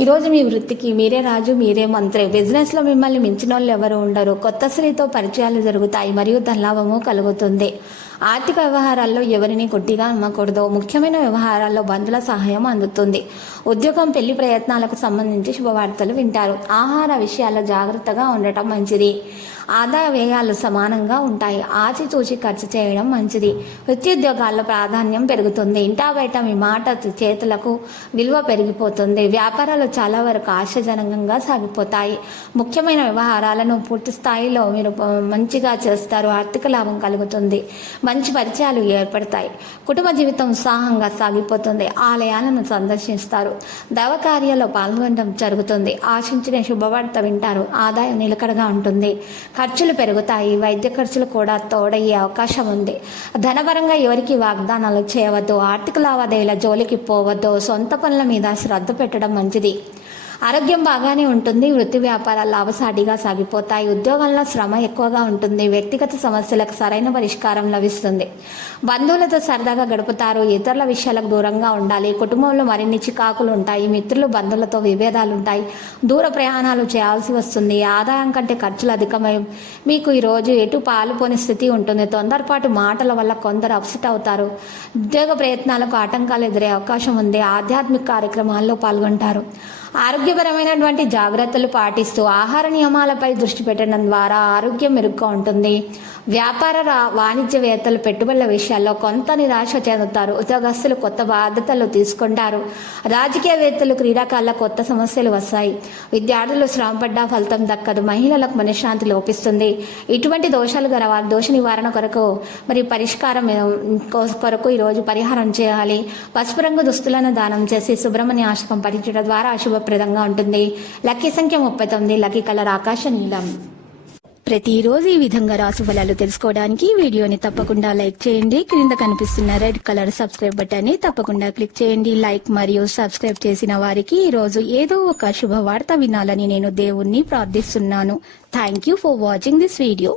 ఈ రోజు మీ వృత్తికి మీరే రాజు మీరే మంత్రి. బిజినెస్లో మిమ్మల్ని మించిన వాళ్ళు ఎవరు ఉండరు. కొత్త స్త్రీతో పరిచయాలు జరుగుతాయి మరియు ధనలాభము కలుగుతుంది. ఆర్థిక వ్యవహారాల్లో ఎవరిని కొట్టిగా నమ్మకూడదు. ముఖ్యమైన వ్యవహారాల్లో బంధువుల సహాయం అందుతుంది. ఉద్యోగం పెళ్ళి ప్రయత్నాలకు సంబంధించి శుభవార్తలు వింటారు. ఆహార విషయాల్లో జాగ్రత్తగా ఉండటం మంచిది. ఆదాయ వ్యయాలు సమానంగా ఉంటాయి. ఆచితూచి ఖర్చు చేయడం మంచిది. వృత్తిద్యోగాల్లో ప్రాధాన్యం పెరుగుతుంది. ఇంటా బయట మీ మాట చేతులకు విలువ పెరిగిపోతుంది. వ్యాపారాలు చాలా వరకు ఆశాజనకంగా సాగిపోతాయి. ముఖ్యమైన వ్యవహారాలను పూర్తి స్థాయిలో మీరు మంచిగా చేస్తారు. ఆర్థిక లాభం కలుగుతుంది. మంచి పరిచయాలు ఏర్పడతాయి. కుటుంబ జీవితం ఉత్సాహంగా సాగిపోతుంది. ఆలయాలను సందర్శిస్తారు. దైవ కార్యాల్లో పాల్గొనడం జరుగుతుంది. ఆశించిన శుభవార్త వింటారు. ఆదాయం నిలకడగా ఉంటుంది. ఖర్చులు పెరుగుతాయి. వైద్య ఖర్చులు కూడా తోడయ్యే అవకాశం ఉంది. ధనపరంగా ఎవరికి వాగ్దానాలు చేయవద్దు. ఆర్థిక లావాదేవీల జోలికి పోవద్దు. సొంత పనుల మీద శ్రద్ధ పెట్టడం మంచిది. ఆరోగ్యం బాగానే ఉంటుంది వృత్తి వ్యాపారాలు లాభసాటిగా సాగిపోతాయి ఉద్యోగంలో శ్రమ ఎక్కువగా ఉంటుంది వ్యక్తిగత సమస్యలకు సరైన పరిష్కారం లభిస్తుంది. బంధువులతో సరదాగా గడుపుతారు ఇతరుల విషయాలకు దూరంగా ఉండాలి కుటుంబంలో మరిన్ని చికాకులు ఉంటాయి మిత్రులు బంధువులతో విభేదాలు ఉంటాయి దూర ప్రయాణాలు చేయాల్సి వస్తుంది ఆదాయం కంటే ఖర్చులు అధికమై మీకు ఈరోజు ఎటు పాలుపోని స్థితి ఉంటుంది తొందరపాటు మాటల వల్ల కొందరు అప్సెట్ అవుతారు ఉద్యోగ ప్రయత్నాలకు ఆటంకాలు ఎదురే అవకాశం ఉంది ఆధ్యాత్మిక కార్యక్రమాల్లో పాల్గొంటారు. ఆరోగ్య ఆరోగ్యపరమైనటువంటి జాగ్రత్తలు పాటిస్తూ ఆహార నియమాలపై దృష్టి పెట్టడం ద్వారా ఆరోగ్యం మెరుగ్గా ఉంటుంది. వ్యాపార వాణిజ్యవేత్తలు పెట్టుబడుల విషయాల్లో కొంత నిరాశ చెందుతారు. ఉద్యోగస్తులు కొత్త బాధ్యతలు తీసుకుంటారు. రాజకీయవేత్తలు క్రీడాకారుల కొత్త సమస్యలు వస్తాయి. విద్యార్థులు శ్రమపడ్డ ఫలితం దక్కదు. మహిళలకు మనశ్శాంతి లోపిస్తుంది. ఇటువంటి దోషాలు గల వారి దోష నివారణ కొరకు మరి పరిష్కారం కొరకు ఈరోజు పరిహారం చేయాలి. పసుపు రంగు దుస్తులను దానం చేసి సుబ్రహ్మణ్య ఆశ్రమం పఠించడం ద్వారా అశుభప్రదంగా ఉంటుంది. లక్కీ సంఖ్య ముప్పై తొమ్మిది లక్కీ కలర్ ఆకాశ నీలం. ప్రతిరోజు ఈ విధంగా రాసు ఫలాలు తెలుసుకోవడానికి వీడియోని తప్పకుండా లైక్ చేయండి. క్రింద కనిపిస్తున్న రెడ్ కలర్ సబ్స్క్రైబ్ బటన్ని తప్పకుండా క్లిక్ చేయండి. లైక్ మరియు సబ్స్క్రైబ్ చేసిన వారికి ఈ రోజు ఏదో ఒక శుభవార్త వినాలని నేను దేవుణ్ణి ప్రార్థిస్తున్నాను. Thank you for watching this video